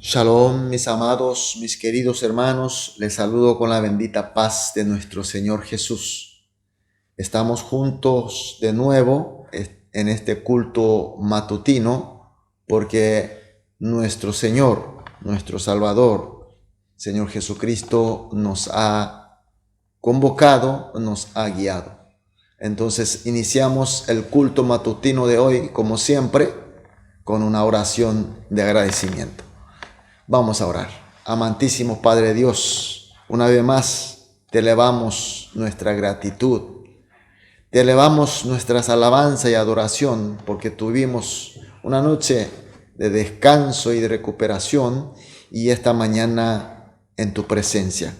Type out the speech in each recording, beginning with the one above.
Shalom, mis amados, mis queridos hermanos, les saludo con la bendita paz de nuestro Señor Jesús. Estamos juntos de nuevo en este culto matutino porque nuestro Señor, nuestro Salvador, Señor Jesucristo nos ha convocado, nos ha guiado. Entonces iniciamos el culto matutino de hoy, como siempre, con una oración de agradecimiento. Vamos a orar. Amantísimo Padre Dios, una vez más te elevamos nuestra gratitud, te elevamos nuestras alabanzas y adoración porque tuvimos una noche de descanso y de recuperación y esta mañana en tu presencia.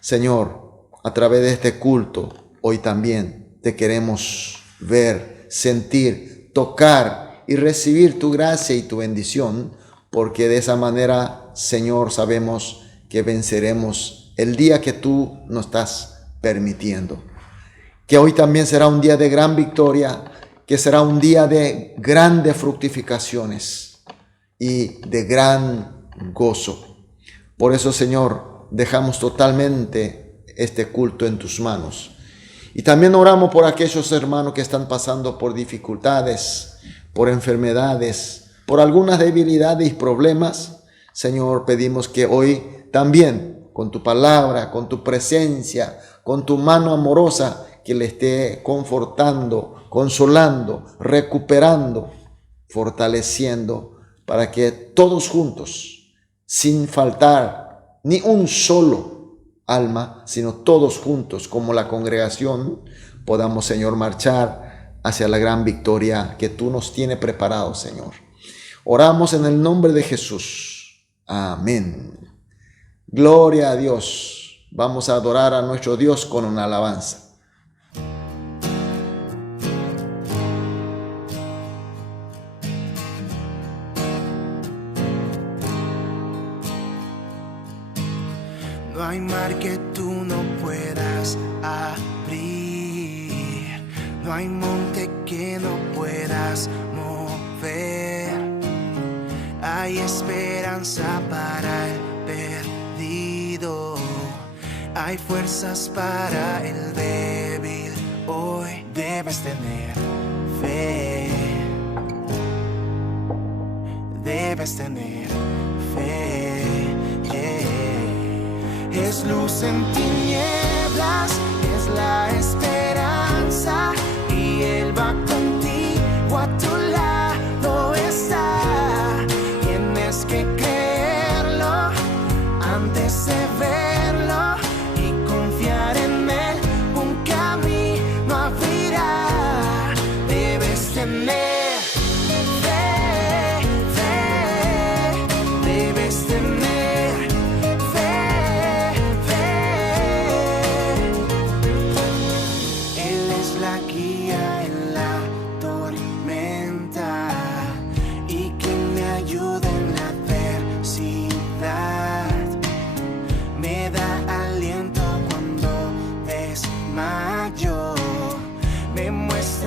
Señor, a través de este culto, hoy también te queremos ver, sentir, tocar y recibir tu gracia y tu bendición, porque de esa manera, Señor, sabemos que venceremos el día que tú nos estás permitiendo. Que hoy también será un día de gran victoria, que será un día de grandes fructificaciones y de gran gozo. Por eso, Señor, dejamos totalmente este culto en tus manos. Y también oramos por aquellos hermanos que están pasando por dificultades, por enfermedades, por algunas debilidades y problemas. Señor, pedimos que hoy también, con tu palabra, con tu presencia, con tu mano amorosa, que le esté confortando, consolando, recuperando, fortaleciendo, para que todos juntos, sin faltar ni un solo alma, sino todos juntos como la congregación, podamos, Señor, marchar hacia la gran victoria que tú nos tienes preparado, Señor. Oramos en el nombre de Jesús. Amén. Gloria a Dios. Vamos a adorar a nuestro Dios con una alabanza. No hay mar que tú no puedas abrir, no hay monte que no puedas mover. Hay esperanza para el perdido, hay fuerzas para el débil. Hoy debes tener fe, debes tener fe. Es luz en tinieblas, es la esperanza, y Él va contigo, a tu lado está. Tienes que creerlo antes de verlo y confiar en Él, un camino abrirá. Debes tener fe, debes tener.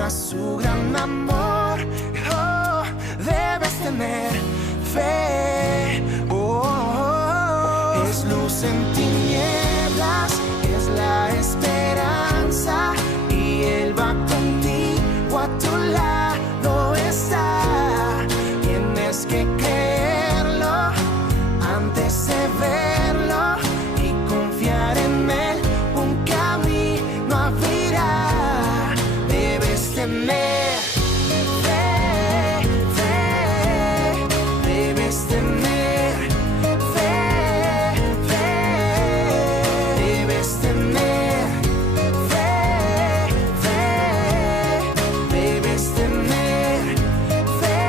Su gran amor, oh, debes tener fe, es luz en tinieblas, es la esperanza, y Él va contigo, a tu lado está. Tienes que creerlo antes de verlo y confiar en Él, un camino abrirá. Tener fe, debes tener fe, debes tener fe, debes tener fe.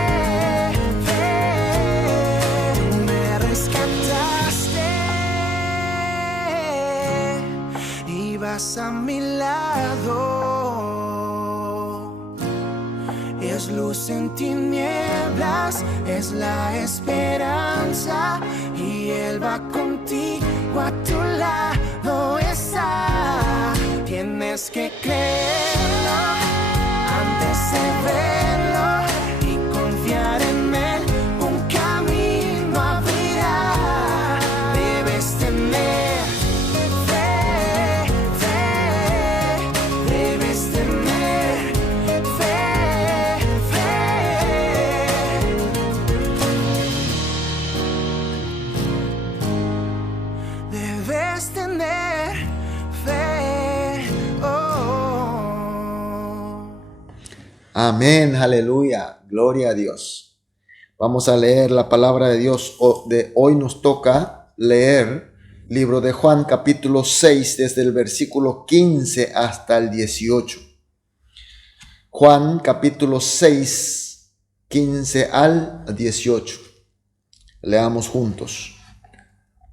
Tú me rescataste y vas a mi lado. Es luz en tinieblas, es la esperanza, y Él va contigo, a tu lado está. Tienes que creerlo antes de verlo y confiar en Él, un camino abrirá. Amén, aleluya, gloria a Dios. Vamos a leer la palabra de Dios. De hoy nos toca leer libro de Juan capítulo 6 desde el versículo 15 hasta el 18. Juan capítulo 6, 15 al 18. Leamos juntos.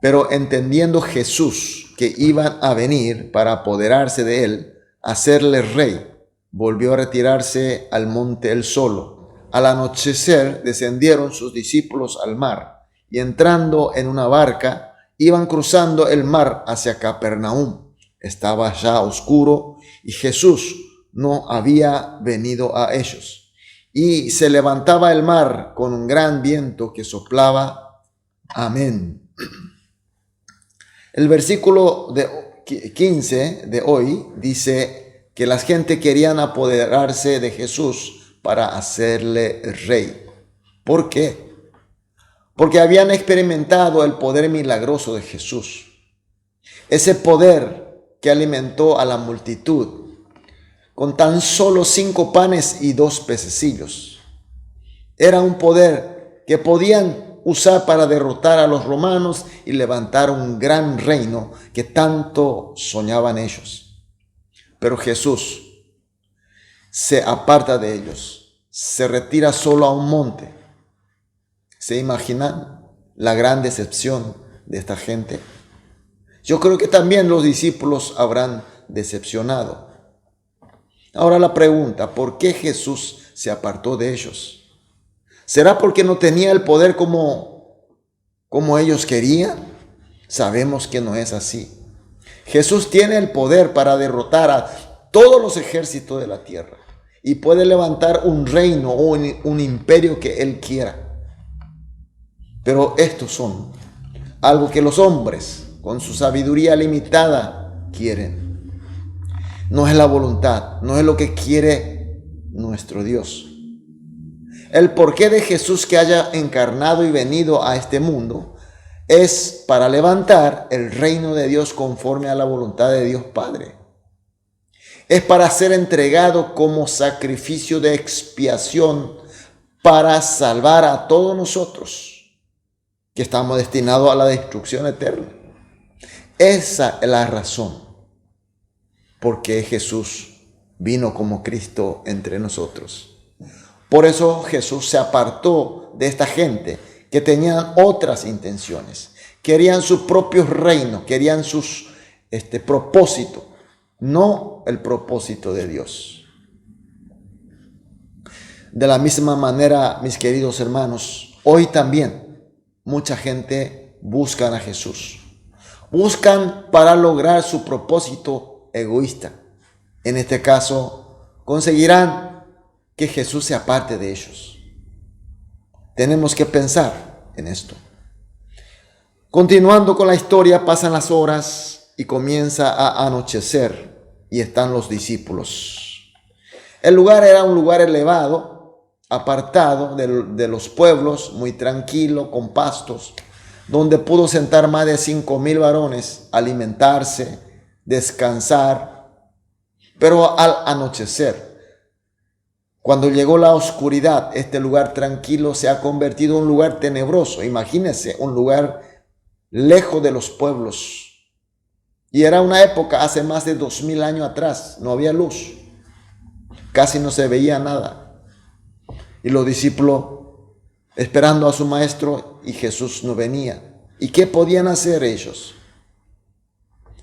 Pero entendiendo Jesús que iban a venir para apoderarse de él, hacerle rey, volvió a retirarse al monte él solo. Al anochecer descendieron sus discípulos al mar, y entrando en una barca, iban cruzando el mar hacia Capernaum. Estaba ya oscuro, y Jesús no había venido a ellos. Y se levantaba el mar con un gran viento que soplaba. Amén. El versículo 15 de hoy dice que la gente querían apoderarse de Jesús para hacerle rey. ¿Por qué? Porque habían experimentado el poder milagroso de Jesús. Ese poder que alimentó a la multitud con tan solo 5 panes y 2 pececillos. Era un poder que podían usar para derrotar a los romanos y levantar un gran reino que tanto soñaban ellos. Pero Jesús se aparta de ellos, se retira solo a un monte. ¿Se imaginan la gran decepción de esta gente? Yo creo que también los discípulos habrán decepcionado. Ahora la pregunta, ¿por qué Jesús se apartó de ellos? ¿Será porque no tenía el poder como ellos querían? Sabemos que no es así. Jesús tiene el poder para derrotar a todos los ejércitos de la tierra y puede levantar un reino o un imperio que Él quiera. Pero estos son algo que los hombres, con su sabiduría limitada, quieren. No es la voluntad, no es lo que quiere nuestro Dios. El porqué de Jesús que haya encarnado y venido a este mundo es para levantar el reino de Dios conforme a la voluntad de Dios Padre. Es para ser entregado como sacrificio de expiación para salvar a todos nosotros que estamos destinados a la destrucción eterna. Esa es la razón por qué Jesús vino como Cristo entre nosotros. Por eso Jesús se apartó de esta gente que tenían otras intenciones, querían su propio reino, querían sus propósitos, no el propósito de Dios. De la misma manera, mis queridos hermanos, hoy también mucha gente busca a Jesús. Buscan para lograr su propósito egoísta. En este caso, conseguirán que Jesús se aparte de ellos. Tenemos que pensar en esto. Continuando con la historia, pasan las horas y comienza a anochecer y están los discípulos. El lugar era un lugar elevado, apartado de los pueblos, muy tranquilo, con pastos, donde pudo sentar más de 5,000 varones, alimentarse, descansar. Pero al anochecer, cuando llegó la oscuridad, este lugar tranquilo se ha convertido en un lugar tenebroso. Imagínense, un lugar lejos de los pueblos. Y era una época hace más de 2000 años atrás. No había luz. Casi no se veía nada. Y los discípulos esperando a su maestro y Jesús no venía. ¿Y qué podían hacer ellos?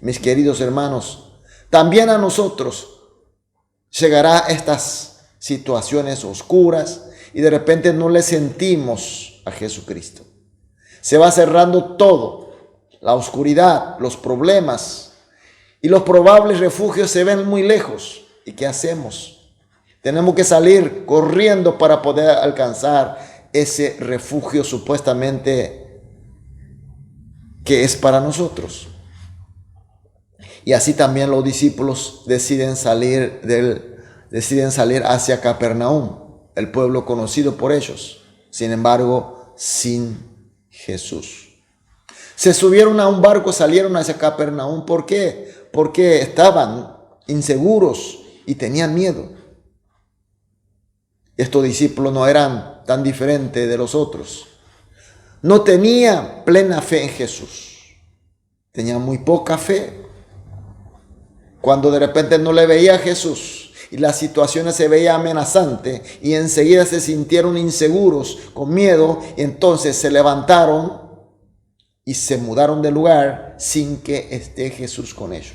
Mis queridos hermanos, también a nosotros llegará estas situaciones oscuras y de repente no le sentimos a Jesucristo. Se va cerrando todo, la oscuridad, los problemas y los probables refugios se ven muy lejos. ¿Y qué hacemos? Tenemos que salir corriendo para poder alcanzar ese refugio supuestamente que es para nosotros. Y así también los discípulos deciden salir hacia Capernaum, el pueblo conocido por ellos. Sin embargo, sin Jesús. Se subieron a un barco, salieron hacia Capernaum. ¿Por qué? Porque estaban inseguros y tenían miedo. Estos discípulos no eran tan diferentes de los otros. No tenían plena fe en Jesús. Tenían muy poca fe. Cuando de repente no le veía a Jesús y la situación se veía amenazante y enseguida se sintieron inseguros, con miedo, y entonces se levantaron y se mudaron de lugar sin que esté Jesús con ellos.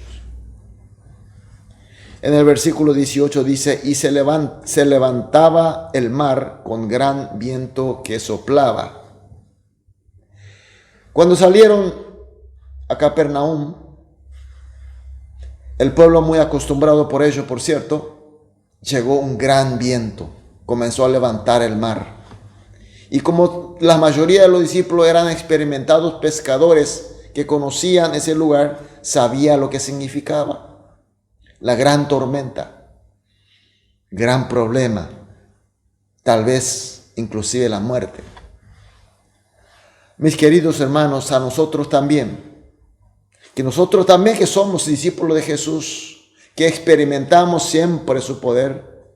En el versículo 18 dice, y se levantaba el mar con gran viento que soplaba. Cuando salieron a Capernaum, el pueblo muy acostumbrado por ello, por cierto, llegó un gran viento, comenzó a levantar el mar. Y como la mayoría de los discípulos eran experimentados pescadores que conocían ese lugar, sabía lo que significaba. La gran tormenta, gran problema, tal vez inclusive la muerte. Mis queridos hermanos, a nosotros también, que somos discípulos de Jesús, que experimentamos siempre su poder,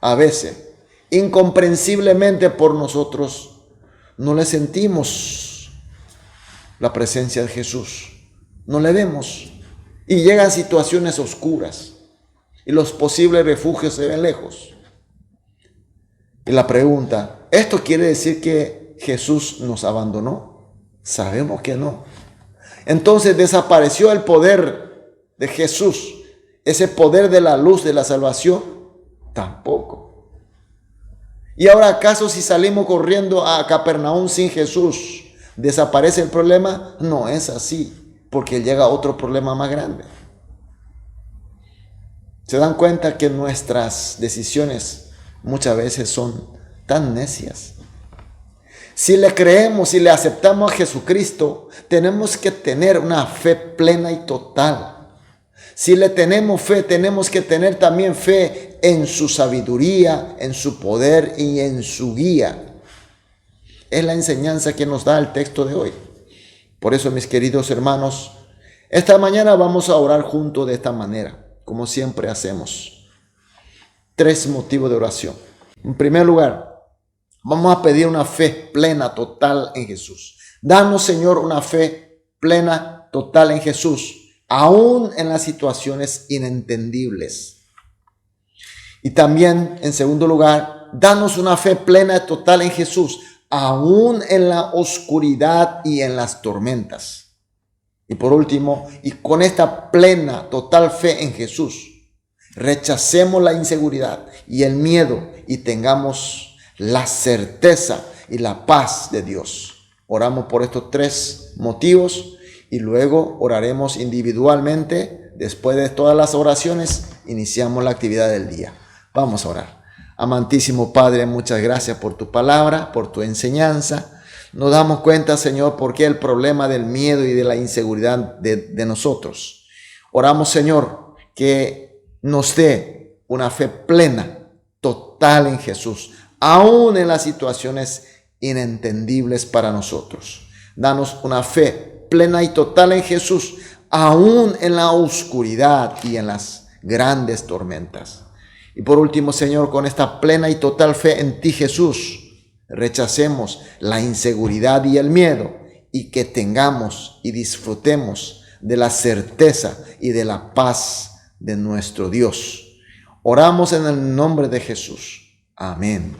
a veces, incomprensiblemente por nosotros, no le sentimos la presencia de Jesús, no le vemos. Y llegan situaciones oscuras y los posibles refugios se ven lejos. Y la pregunta, ¿esto quiere decir que Jesús nos abandonó? Sabemos que no. Entonces desapareció el poder de Jesús, ese poder de la luz de la salvación. Tampoco. ¿Y ahora acaso si salimos corriendo a Capernaum sin Jesús, desaparece el problema? No es así. Porque llega otro problema más grande. ¿Se dan cuenta que nuestras decisiones muchas veces son tan necias? Si le creemos, si le aceptamos a Jesucristo, tenemos que tener una fe plena y total. Si le tenemos fe, tenemos que tener también fe en su sabiduría, en su poder y en su guía. Es la enseñanza que nos da el texto de hoy. Por eso, mis queridos hermanos, esta mañana vamos a orar juntos de esta manera, como siempre hacemos. 3 motivos de oración. En primer lugar, vamos a pedir una fe plena, total en Jesús. Danos, Señor, una fe plena, total en Jesús, aún en las situaciones inentendibles. Y también, en segundo lugar, danos una fe plena, total en Jesús, aún en la oscuridad y en las tormentas. Y por último, y con esta plena, total fe en Jesús, rechacemos la inseguridad y el miedo y tengamos la certeza y la paz de Dios. Oramos por estos 3 motivos y luego oraremos individualmente. Después de todas las oraciones, iniciamos la actividad del día. Vamos a orar. Amantísimo Padre, muchas gracias por tu palabra, por tu enseñanza. Nos damos cuenta, Señor, por qué el problema del miedo y de la inseguridad de nosotros. Oramos, Señor, que nos dé una fe plena, total en Jesús, aún en las situaciones inentendibles para nosotros. Danos una fe plena y total en Jesús, aún en la oscuridad y en las grandes tormentas. Y por último, Señor, con esta plena y total fe en ti, Jesús, rechacemos la inseguridad y el miedo y que tengamos y disfrutemos de la certeza y de la paz de nuestro Dios. Oramos en el nombre de Jesús. Amén.